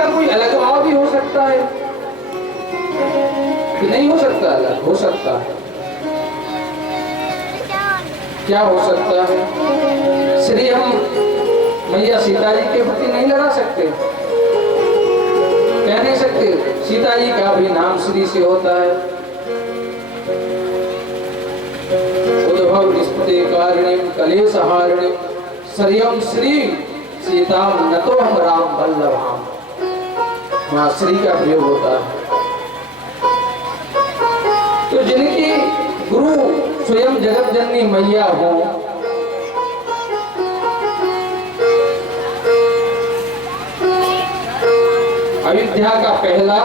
का कोई अलग भाव भी हो सकता है कि नहीं हो सकता? अलग हो सकता है। क्या हो सकता है? श्री हम मैया सीता जी के प्रति नहीं लगा सकते, कह नहीं सकते सीता जी का भी नाम श्री से होता है। उद्भव निष्पत्ति कारिणीम कलेश हारिणीम श्रियम श्री सीताम न तो हम राम वल्लभाम, वहां श्री का प्रयोग होता है। तो जिनकी गुरु स्वयं जगत जननी मैया हो, अयोध्या का पहला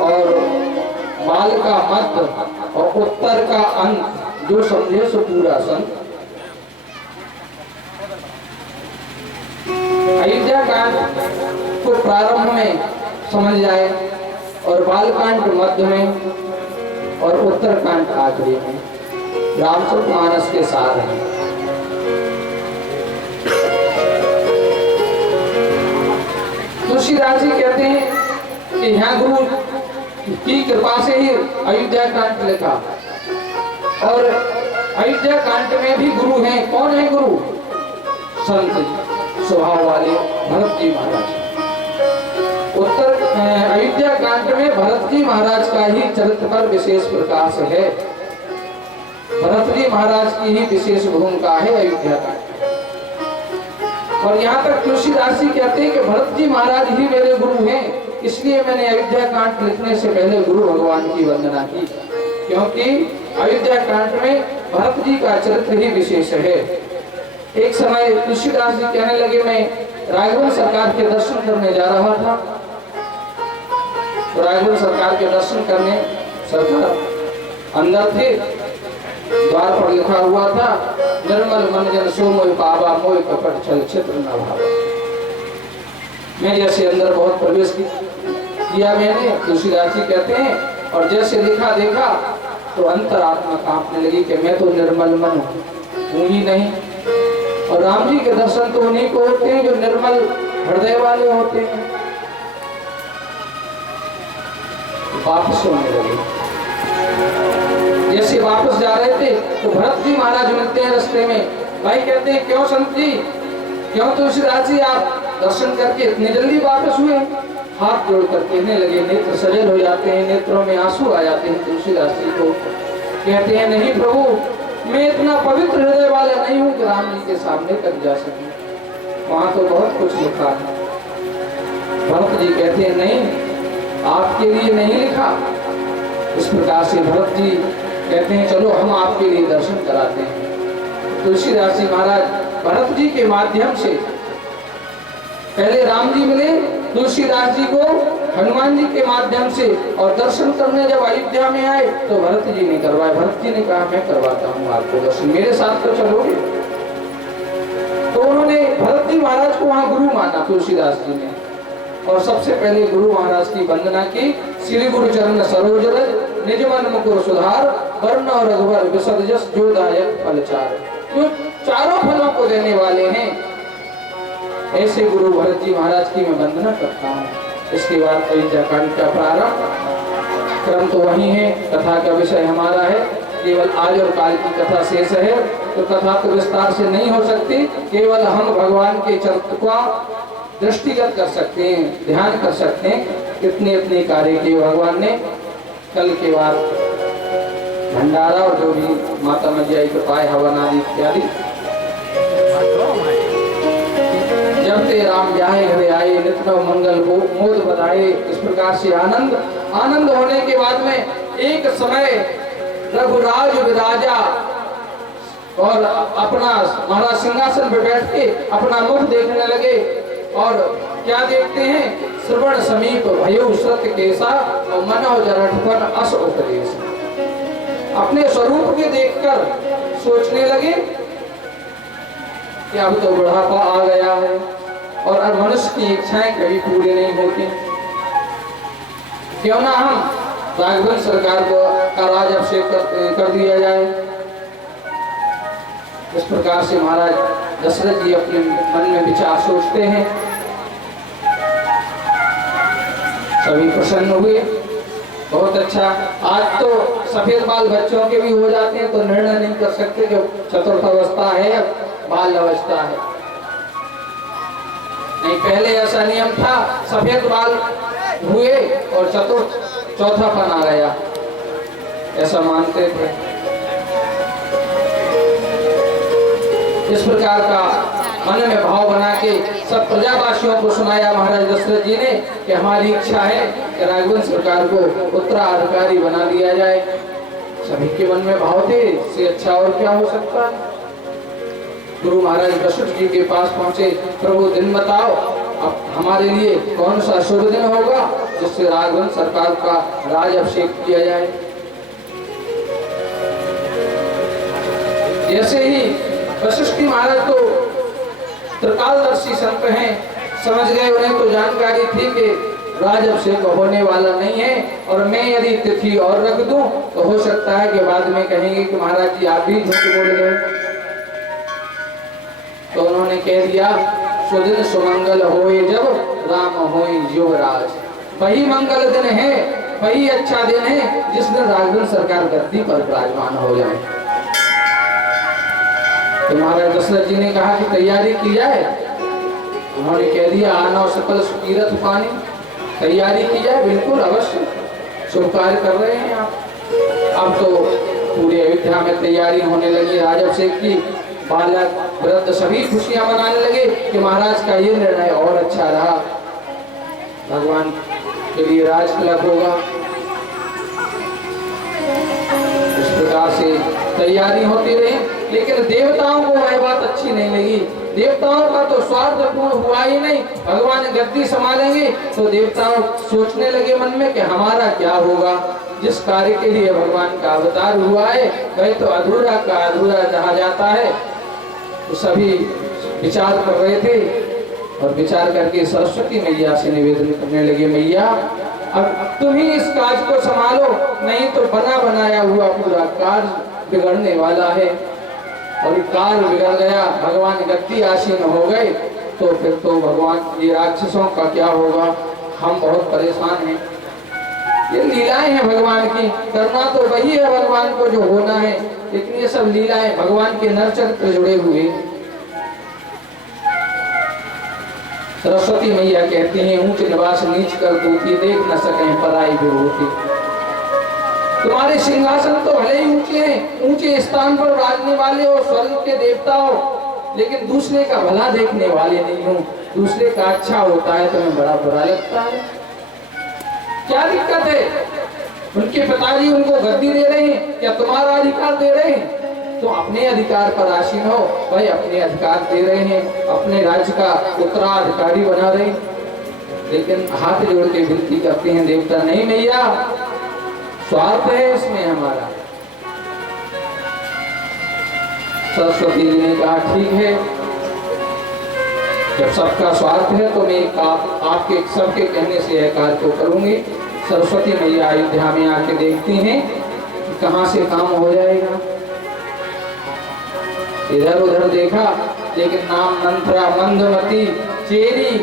और बाल का मध्य और उत्तर का अंत जो समझे सो पूरा संत। अयोध्या कांड को प्रारंभ में समझ जाए और बालकांड मध्य में और उत्तरकांड आखिरी में, रामचरितमानस के सार हैं। तुलसीदास जी कहते हैं कि यहाँ गुरु की कृपा से ही अयोध्या कांड लिखा, और अयोध्या कांड में भी गुरु हैं। कौन है गुरु? संत स्वभाव वाले भरत जी महाराज। अयोध्या कांड में भरत जी महाराज का ही चरित्र पर विशेष प्रकाश है। भरत जी महाराज की ही विशेष भूमिका है अयोध्या कांड। और यहाँ तक तुलसीदास जी कहते हैं कि भरत जी महाराज ही मेरे गुरु हैं, इसलिए मैंने अयोध्या कांड लिखने से पहले गुरु भगवान की वंदना की, क्योंकि अयोध्या कांड में भरत जी का चरित्र ही विशेष है। एक समय तुलसीदास जी कहने लगे, मैं रायगढ़ सरकार के दर्शन करने जा रहा था। तो रायगढ़ सरकार के दर्शन करने सरकार अंदर थे, द्वार पर लिखा हुआ था, निर्मल मन जन सो मोय पावा, मोय कपट छल छिद्र न भावा। मैं जैसे अंदर बहुत प्रवेश किया मैंने, तुलसीदास जी कहते हैं, और जैसे लिखा देखा तो अंतरात्मा कांपने लगी कि मैं तो निर्मल मन हूं ही नहीं। और राम जी के दर्शन तो उन्हीं को होते हैं जो निर्मल हृदय वाले होते हैं। वापस होने लगे, जैसे वापस जा रहे थे तो भरत जी महाराज मिलते हैं रास्ते में। भाई कहते हैं, क्यों संत जी, क्यों तुलसीदास जी आप दर्शन करके इतनी जल्दी वापस हुए? हाथ जोड़ कर कहने लगे, नेत्र सजल हो जाते हैं, नेत्रों में आंसू आ जाते हैं। तुलसीदास जी को कहते हैं, नहीं प्रभु, मैं इतना पवित्र हृदय वाला नहीं हूँ कि राम जी के सामने तक जा सकूं। वहां तो बहुत कुछ लिखा है। भरत जी कहते हैं, नहीं, आपके लिए नहीं लिखा। इस प्रकार से भरत जी कहते हैं, चलो हम आपके लिए दर्शन कराते हैं। तुलसीदास जी महाराज भरत जी के माध्यम से पहले राम जी मिले तुलसीदास जी को हनुमान जी के माध्यम से, और दर्शन करने जब अयोध्या में आए तो भरत जी ने करवाए। भरत जी ने कहा, मैं करवाता हूँ आपको दर्शन, मेरे साथ तो चलोगे। तो उन्होंने भरत जी महाराज को वहां गुरु माना तुलसीदास जी ने, और सबसे पहले गुरु महाराज की वंदना की। श्री गुरु चरण सरोज रज निज मन मुकुर सुधार, वर्ण और रघुवर विशद जस जो दायक फलचार। जो चारों फलों को देने वाले हैं, ऐसे गुरु भरत जी महाराज की मैं वंदना करता हूँ। इसके बाद अयोध्या कांड का प्रारंभ, क्रम तो वही है, कथा का विषय हमारा है, केवल आज और काल की कथा शेष है। तो कथा तो विस्तार से नहीं हो सकती, केवल हम भगवान के चरित्र का दृष्टिगत कर सकते हैं, ध्यान कर सकते हैं, कितने इतने कार्य किए भगवान ने। कल के बाद भंडारा और जो भी माता मैया की कृपा हवन आदि इत्यादि। जब ते राम जाए घरे आए, नित नव मंगल हो मोद बधाए। इस प्रकार से आनंद होने के बाद में एक समय रघुराज विराजा और अपना महाराज सिंहासन पर बैठ के अपना मुख देखने लगे, और क्या देखते हैं? श्रवण समीप भयो श्रुत केसा और मनो जरठपन अस उपदेश। अपने स्वरूप के देखकर सोचने लगे कि अब तो बुढ़ापा आ गया है और अब मनुष्य की इच्छाएं कभी पूरी नहीं होती, क्यों ना हम राघवन सरकार को का राज अभिषेक कर दिया जाए। इस प्रकार से महाराज दशरथ जी अपने मन में विचार सोचते हैं। सभी प्रसन्न हुए। बहुत अच्छा। आज तो सफेद बाल बच्चों के भी हो जाते हैं तो निर्णय नहीं कर सकते कि चतुर्थ अवस्था है या बाल अवस्था है। नहीं, पहले ऐसा नियम था, सफेद बाल हुए और चतुर्थ चौथापन आ गया, ऐसा मानते थे। इस प्रकार का मन में भाव बना के सब प्रजावासियों को सुनाया महाराज दशरथ जी ने कि हमारी इच्छा है कि राघवन सरकार को उत्तराधिकारी बना दिया जाए। सभी के मन में भाव थे, इससे अच्छा और क्या हो सकता है। गुरु महाराज दशरथ जी के पास पहुंचे, प्रभु दिन बताओ, अब हमारे लिए कौन सा शुभ दिन होगा जिससे राघवन सरकार का राज अभिषेक किया जाए। जैसे ही वशिष्ठ महाराज तो त्रिकालदर्शी संत हैं, समझ गए, उन्हें तो जानकारी थी कि राज अभिषेक होने वाला नहीं है और मैं यदि तिथि और रख दूं तो हो सकता है कि बाद में कहेंगे कि महाराज जी आप भी झूठ बोल गए। तो उन्होंने कह दिया, सुदिन सुमंगल होए जब राम होए युवराज। वही मंगल दिन है, वही अच्छा दिन है जिस दिन राघवन सरकार गद्दी पर विराजमान हो जाए। तो महाराज दशरथ जी ने कहा कि तैयारी की जाए। उन्होंने कह दिया, आना सकल सुकीरत पानी, तैयारी की जाए। बिल्कुल अवश्य, शुभ कार्य कर रहे हैं आप। अब तो पूरे अयोध्या में तैयारी होने लगी राजाभिषेक की। बालक वृद्ध सभी खुशियां मनाने लगे कि महाराज का ये निर्णय और अच्छा रहा, भगवान के लिए राज तिलक होगा। इस प्रकार से तैयारी होती रही, लेकिन देवताओं को वह बात अच्छी नहीं लगी। देवताओं का तो स्वार्थ पूर्ण हुआ ही नहीं। भगवान गद्दी संभालेंगे तो देवताओं सोचने लगे मन में कि हमारा क्या होगा। जिस कार्य के लिए भगवान का अवतार हुआ है वह तो अधूरा का अधूरा रह जाता है। तो सभी विचार कर रहे थे और विचार करके सरस्वती मैया से निवेदन करने लगे, मैया अब तुम ही इस काज को संभालो, नहीं तो बना बनाया हुआ पूरा कार्य बिगड़ने वाला है। और कार्य बिगड़ गया, भगवान गद्दी आसीन हो गए तो फिर तो भगवान ये राक्षसों का क्या होगा। हम बहुत परेशान हैं। ये लीलाएं हैं भगवान की, करना तो वही है भगवान को जो होना है, लेकिन ये सब लीलाएं भगवान के नर चरित्र जुड़े हुए। सरस्वती मैया कहती हैं, ऊंच निवास नीच कर दूती, देख न सके पराई विभूति। तुम्हारे सिंहासन तो भले ही ऊंचे हैं, ऊंचे स्थान पर राजने वाले हो, स्वर्ग के देवता हो, लेकिन दूसरे का भला देखने वाले नहीं हो। दूसरे का अच्छा होता है तुम्हें बड़ा बुरा लगता है। क्या दिक्कत है? उनके पिताजी उनको गद्दी दे रहे हैं, क्या तुम्हारा अधिकार दे रहे हैं? तो अपने अधिकार पर आसीन हो, भाई अपने अधिकार दे रहे हैं, अपने राज्य का उत्तराधिकारी बना रहे हैं। लेकिन हाथ जोड़ के विनती करते हैं देवता, नहीं मैया, स्वार्थ है इसमें हमारा। सरस्वती जी ने कहा, ठीक है, जब सबका स्वार्थ है तो मैं आपके सबके कहने से यह कार्य को करूंगी। सरस्वती मैया अयोध्या में आके देखती हैं कि कहां से काम हो जाएगा। इधर उधर देखा, लेकिन नाम मंत्रा मंदमती चेरी